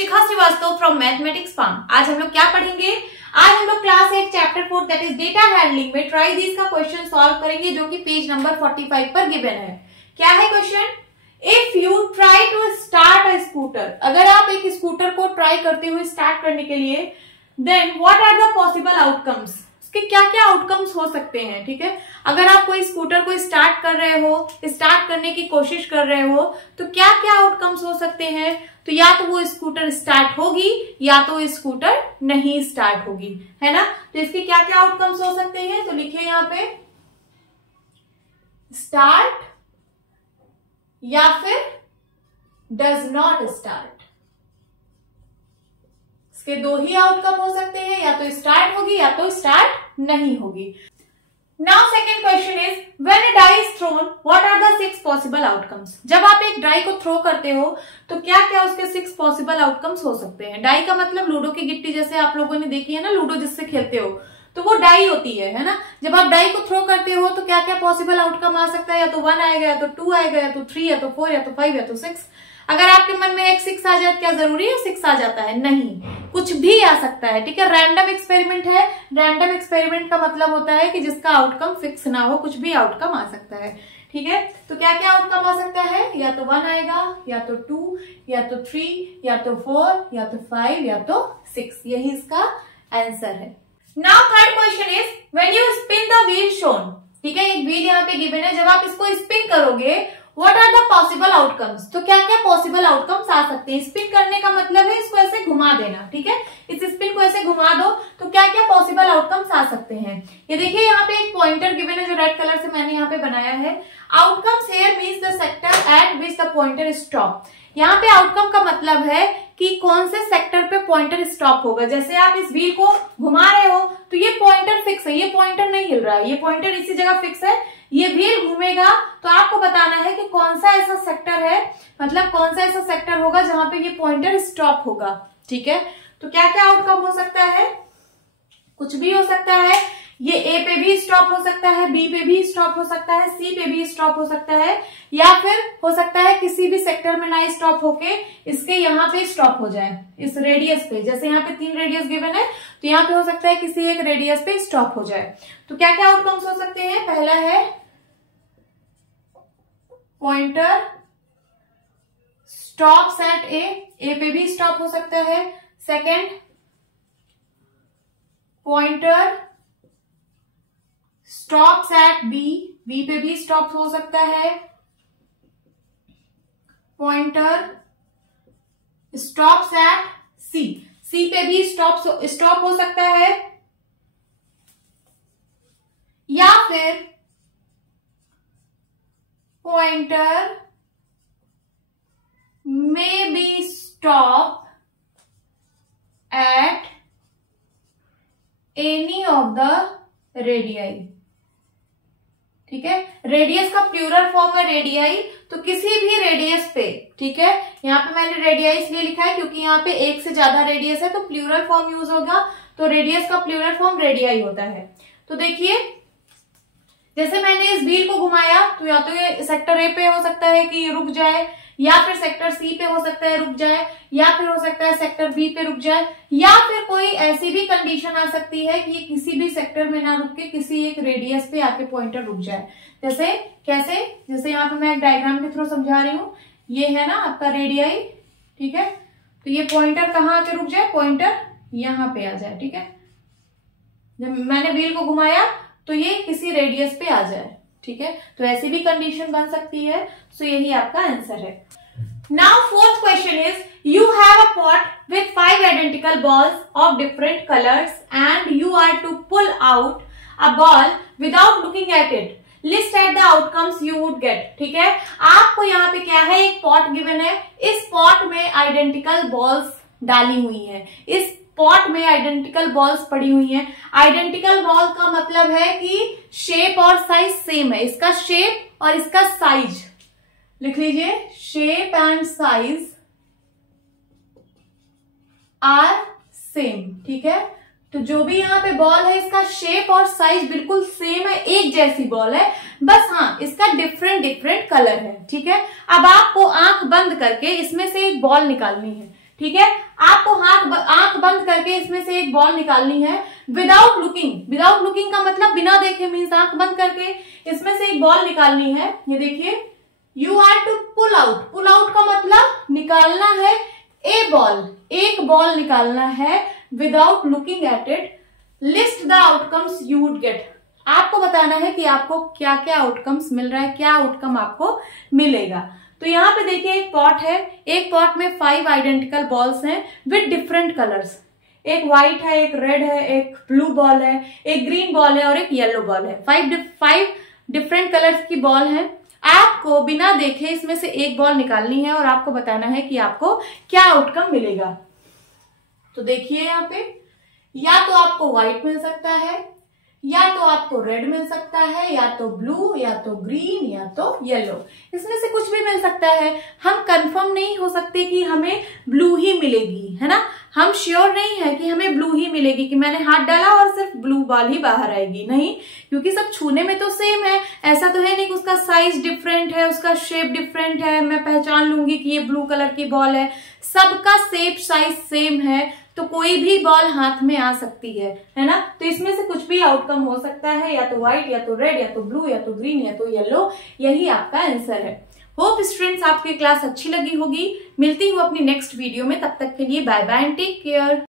Shikha Srivastava from mathematics farm. आज हम लोग क्या पढ़ेंगे? आज हम लोग class 8 chapter 4 that is data handling में ट्राई दिस का क्वेश्चन सॉल्व करेंगे, जो कि पेज नंबर 45 पर गिवन है। क्या है question? If you try to start a scooter, अगर आप एक स्कूटर को ट्राई करते हुए स्टार्ट करने के लिए, then what are the possible outcomes, उसके क्या क्या आउटकम्स हो सकते हैं। ठीक है, अगर आप कोई स्कूटर को स्टार्ट कर रहे हो, स्टार्ट करने की कोशिश कर रहे हो, तो क्या क्या आउटकम्स हो सकते हैं? तो या तो वो स्कूटर स्टार्ट होगी या तो स्कूटर नहीं स्टार्ट होगी, है ना। तो इसके क्या क्या आउटकम्स हो सकते हैं, तो लिखिए यहाँ पे स्टार्ट या फिर डज नॉट स्टार्ट। इसके दो ही आउटकम हो सकते हैं, या तो स्टार्ट होगी या तो स्टार्ट नहीं होगी। Now second question is when a die is thrown what are the 6 possible outcomes. जब आप एक डाई को थ्रो करते हो तो क्या क्या उसके 6 पॉसिबल आउटकम्स हो सकते हैं। डाई का मतलब लूडो की गिट्टी, जैसे आप लोगों ने देखी है ना, लूडो जिससे खेलते हो, तो वो डाई होती है ना। जब आप डाई को थ्रो करते हो तो क्या क्या पॉसिबल आउटकम आ सकता है? या तो 1 आएगा, या तो 2 आएगा, या तो 3, या तो 4, या तो 5, या तो 6। अगर आपके मन में एक 6 आ जाए, क्या जरूरी है 6 आ जाता है? नहीं, कुछ भी आ सकता है। ठीक है, रैंडम एक्सपेरिमेंट है। रैंडम एक्सपेरिमेंट का मतलब होता है कि जिसका आउटकम फिक्स ना हो, कुछ भी आउटकम आ सकता है। ठीक है, तो क्या क्या आउटकम आ सकता है? या तो 1 आएगा, या तो 2, या तो 3, या तो 4, या तो 5, या तो 6। यही इसका आंसर है। Now third question is when you spin the wheel shown. ठीक है, एक व्हील यहाँ पे गिवन है, जब आप इसको स्पिन करोगे what are the possible outcomes, तो क्या क्या पॉसिबल आउटकम्स आ सकते हैं। स्पिन करने का मतलब है इसको ऐसे घुमा देना। ठीक है, इस स्पिन को ऐसे घुमा दो तो क्या क्या पॉसिबल आउटकम्स आ सकते हैं। ये देखिए यहाँ पे एक पॉइंटर गिवन है, जो रेड कलर से मैंने यहाँ पे बनाया है। Outcomes here means the sector at which the pointer stop. यहाँ पे आउटकम का मतलब है कि कौन से सेक्टर पे पॉइंटर स्टॉप होगा। जैसे आप इस व्हील को घुमा रहे हो तो ये पॉइंटर फिक्स है, ये पॉइंटर नहीं हिल रहा है, ये पॉइंटर इसी जगह फिक्स है। ये व्हील घूमेगा तो आपको बताना है कि कौन सा ऐसा सेक्टर है, मतलब कौन सा ऐसा सेक्टर होगा जहां पे ये पॉइंटर स्टॉप होगा। ठीक है, तो क्या क्या आउटकम हो सकता है? कुछ भी हो सकता है। ये ए पे भी स्टॉप हो सकता है, बी पे भी स्टॉप हो सकता है, सी पे भी स्टॉप हो सकता है, या फिर हो सकता है किसी भी सेक्टर में ना स्टॉप होके इसके यहाँ पे स्टॉप हो जाए, इस रेडियस पे। जैसे यहाँ पे 3 रेडियस गिवन है, तो यहाँ पे हो सकता है किसी एक रेडियस पे स्टॉप हो जाए। तो क्या क्या आउटकम्स हो सकते हैं? पहला है पॉइंटर स्टॉप्स एट ए पे भी स्टॉप हो सकता है। Second, pointer stops at B पे भी स्टॉप हो सकता है। पॉइंटर स्टॉप्स एट सी पे भी स्टॉप हो सकता है। या फिर pointer may be stop at any of the radii। ठीक है, रेडियस का प्लूरल फॉर्म है रेडियाई, तो किसी भी रेडियस पे। ठीक है, यहाँ पे मैंने रेडियाई इसलिए लिखा है क्योंकि यहाँ पे एक से ज्यादा रेडियस है, तो प्लूरल फॉर्म यूज होगा, तो रेडियस का प्लूरल फॉर्म रेडियाई होता है। तो देखिए, जैसे मैंने इस व्हील को घुमाया तो या तो ये सेक्टर ए पे हो सकता है कि ये रुक जाए, या फिर सेक्टर सी पे हो सकता है रुक जाए, या फिर हो सकता है सेक्टर बी पे रुक जाए, या फिर कोई ऐसी भी कंडीशन आ सकती है कि ये किसी भी सेक्टर में ना रुक के किसी एक रेडियस पे आके पॉइंटर रुक जाए। जैसे कैसे? जैसे यहाँ पे मैं एक डायग्राम के थ्रू समझा रही हूँ। ये है ना आपका रेडियाई, ठीक है, तो ये पॉइंटर कहाँ आके रुक जाए? पॉइंटर यहाँ पे आ जाए। ठीक है, जब मैंने व्हील को घुमाया तो ये किसी रेडियस पे आ जाए। ठीक है, तो ऐसी भी कंडीशन बन सकती है। सो यही आपका आंसर है। Now fourth question is you have a pot with 5 identical balls of different colours and you are to pull out a ball without looking at it. List at the outcomes you would get. ठीक है, आपको यहाँ पे क्या है, एक pot given है, इस पॉट में आइडेंटिकल बॉल्स डाली हुई है, इस पॉट में आइडेंटिकल बॉल्स पड़ी हुई हैं। आइडेंटिकल बॉल का मतलब है कि शेप और साइज सेम है। इसका शेप और इसका साइज लिख लीजिए, shape and size are same. ठीक है, तो जो भी यहाँ पे बॉल है इसका शेप और साइज बिल्कुल सेम है, एक जैसी बॉल है, बस हाँ इसका डिफरेंट कलर है। ठीक है, अब आपको आंख बंद करके इसमें से एक बॉल निकालनी है। ठीक है, आपको आंख बंद करके इसमें से एक बॉल निकालनी है विदाउट लुकिंग। विदाउट लुकिंग का मतलब बिना देखे मीन्स आंख बंद करके इसमें से एक बॉल निकालनी है। ये देखिए, you are to pull out. Pull out का मतलब निकालना है ए बॉल, एक बॉल निकालना है without looking at it. List the outcomes you would gate. आपको बताना है कि आपको क्या क्या आउटकम्स मिल रहा है, क्या आउटकम आपको मिलेगा। तो यहाँ पे देखिए एक पॉट है, एक पॉट में 5 आइडेंटिकल बॉल्स हैं विद डिफरेंट कलर्स। एक व्हाइट है, एक रेड है, एक ब्लू बॉल है, एक ग्रीन बॉल है और एक येलो बॉल है। 5 डिफरेंट कलर्स की बॉल है। आपको बिना देखे इसमें से एक बॉल निकालनी है और आपको बताना है कि आपको क्या आउटकम मिलेगा। तो देखिए यहाँ पे, या तो आपको व्हाइट मिल सकता है, या तो आपको रेड मिल सकता है, या तो ब्लू, या तो ग्रीन, या तो येलो। इसमें से कुछ भी मिल सकता है। हम कंफर्म नहीं हो सकते कि हमें ब्लू ही मिलेगी, है ना। हम श्योर नहीं है कि हमें ब्लू ही मिलेगी, कि मैंने हाथ डाला और सिर्फ ब्लू बॉल ही बाहर आएगी, नहीं, क्योंकि सब छूने में तो सेम है। ऐसा तो है नहीं कि उसका साइज डिफरेंट है, उसका शेप डिफरेंट है, मैं पहचान लूंगी कि ये ब्लू कलर की बॉल है। सबका शेप साइज सेम है, तो कोई भी बॉल हाथ में आ सकती है ना। तो इसमें से कुछ भी आउटकम हो सकता है, या तो व्हाइट, या तो रेड, या तो ब्लू, या तो ग्रीन, या तो येलो। यही आपका आंसर है। होप स्टूडेंट्स आपकी क्लास अच्छी लगी होगी। मिलती हूँ अपनी नेक्स्ट वीडियो में, तब तक के लिए bye bye and take care.